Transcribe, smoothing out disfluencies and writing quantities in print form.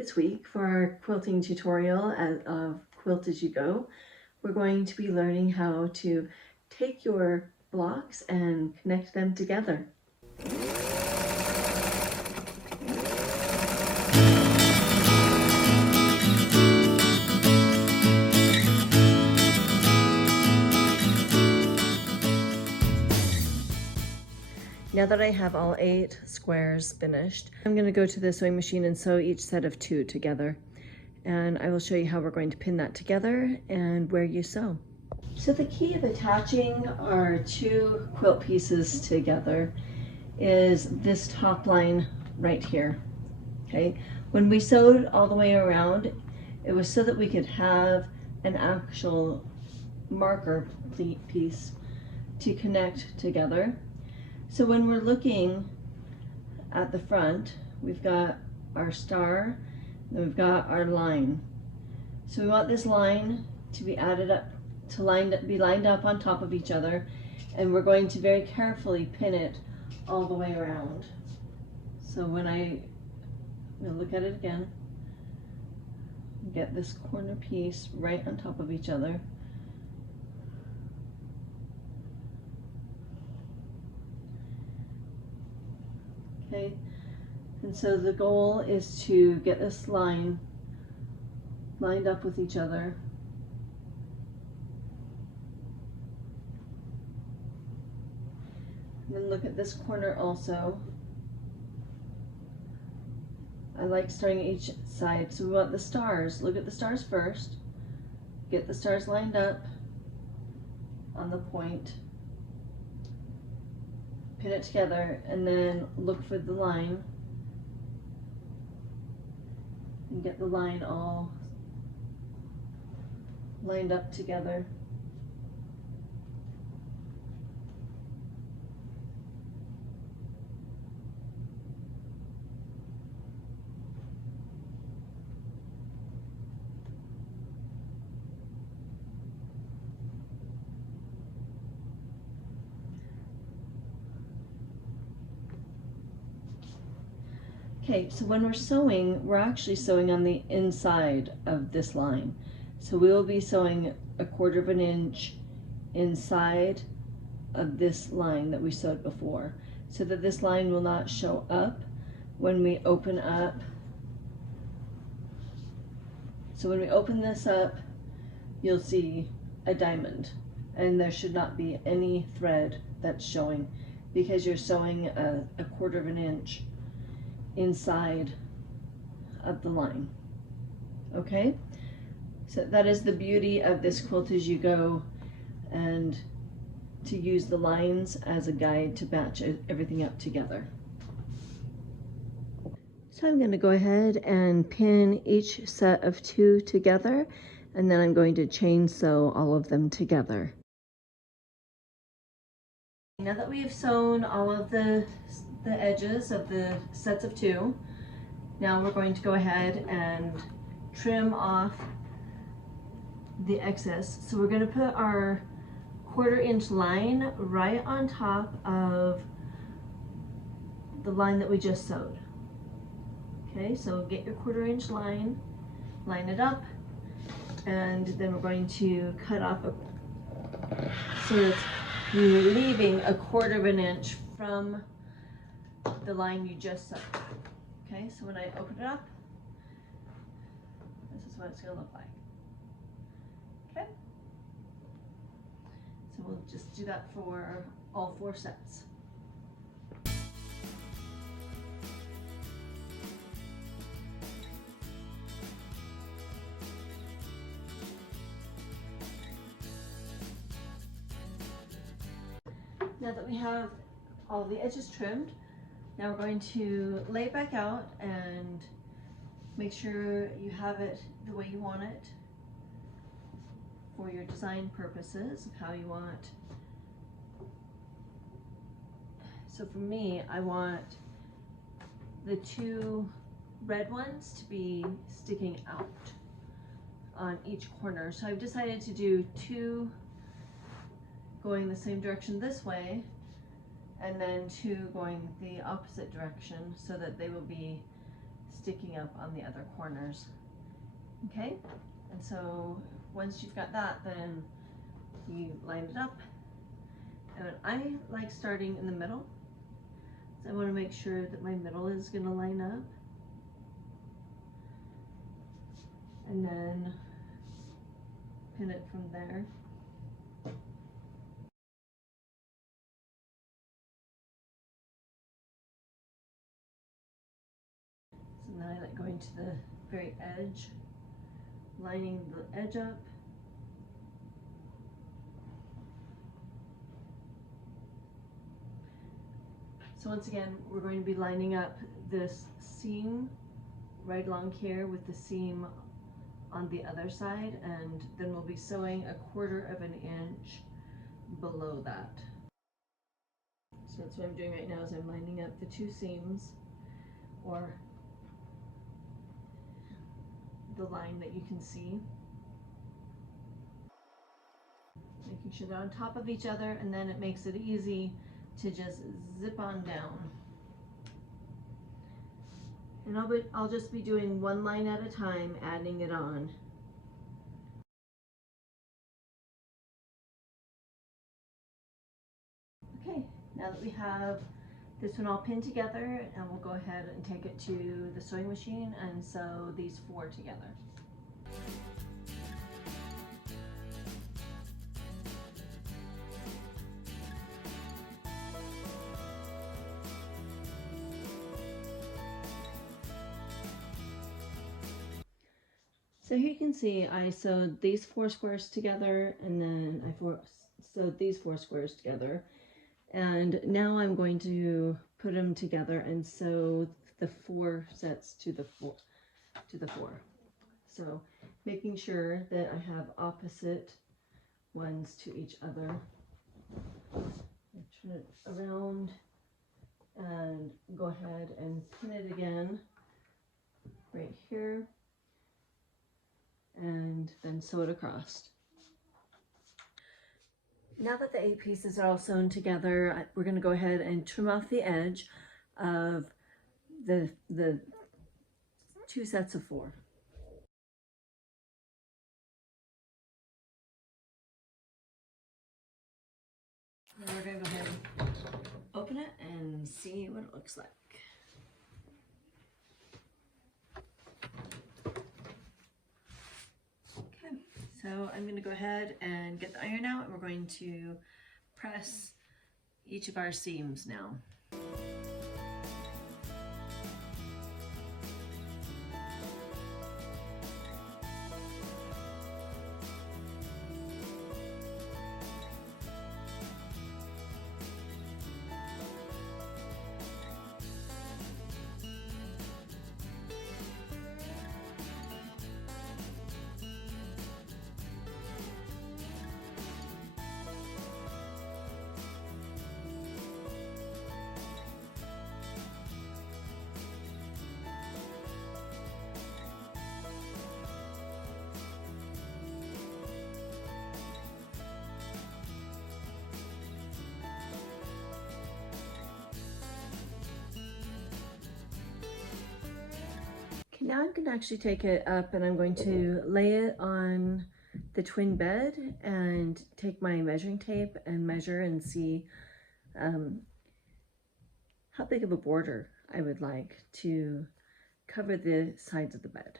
This week for our quilting tutorial of Quilt As You Go, we're going to be learning how to take your blocks and connect them together. Now that I have all 8 squares finished, I'm going to go to the sewing machine and sew each set of 2 together. And I will show you how we're going to pin that together and where you sew. So the key of attaching our 2 quilt pieces together is this top line right here. Okay, when we sewed all the way around, it was so that we could have an actual marker piece to connect together. So when we're looking at the front, we've got our star, and we've got our line. So we want this line to be added up, to be lined up on top of each other, and we're going to very carefully pin it all the way around. So when I'm going to look at it again, get this corner piece right on top of each other. Okay, and so the goal is to get this line lined up with each other. And then look at this corner also. I like starting at each side. So we want the stars. Look at the stars first. Get the stars lined up on the point. Pin it together and then look for the line and get the line all lined up together. Okay, so when we're sewing, we're actually sewing on the inside of this line. So we will be sewing 1/4 inch inside of this line that we sewed before, so that this line will not show up when we open up. So when we open this up, you'll see a diamond, and there should not be any thread that's showing because you're sewing a 1/4 inch inside of the line. Okay, so that is the beauty of this Quilt As You Go, and to use the lines as a guide to match everything up together. So I'm going to go ahead and pin each set of 2 together, and then I'm going to chain sew all of them together. Now that we've sewn all of the edges of the sets of 2, now we're going to go ahead and trim off the excess. So we're going to put our 1/4 inch line right on top of the line that we just sewed. Okay, so get your 1/4 inch line, line it up, and then we're going to cut off so that you're leaving 1/4 inch from the line you just sewed. Okay, so when I open it up, this is what it's going to look like. Okay, so we'll just do that for all 4 sets. Now that we have all the edges trimmed, now we're going to lay it back out and make sure you have it the way you want it for your design purposes of how you want. So for me, I want the 2 red ones to be sticking out on each corner. So I've decided to do 2 going the same direction this way, and then 2 going the opposite direction, so that they will be sticking up on the other corners. Okay, and so once you've got that, then you line it up. And I like starting in the middle, so I want to make sure that my middle is going to line up, and then pin it from there. So now I like going to the very edge, lining the edge up. So once again, we're going to be lining up this seam right along here with the seam on the other side, and then we'll be sewing 1/4 of an inch below that. So that's what I'm doing right now, is I'm lining up the two seams, or the line that you can see, making sure they're on top of each other, and then it makes it easy to just zip on down. And I'll just be doing one line at a time, adding it on. Okay, now that we have this one all pinned together, and we'll go ahead and take it to the sewing machine and sew these 4 together. So here you can see I sewed these 4 squares together, and then I sewed these 4 squares together. And now I'm going to put them together and sew the 4 sets to the 4. So making sure that I have opposite ones to each other. I turn it around and go ahead and pin it again right here, and then sew it across. Now that the 8 pieces are all sewn together, we're going to go ahead and trim off the edge of the 2 sets of 4. Now we're going to go ahead and open it and see what it looks like. Okay, so I'm going to go ahead and get the iron out, and we're going to press each of our seams now. Now I'm going to actually take it up, and I'm going to lay it on the twin bed and take my measuring tape and measure and see how big of a border I would like to cover the sides of the bed.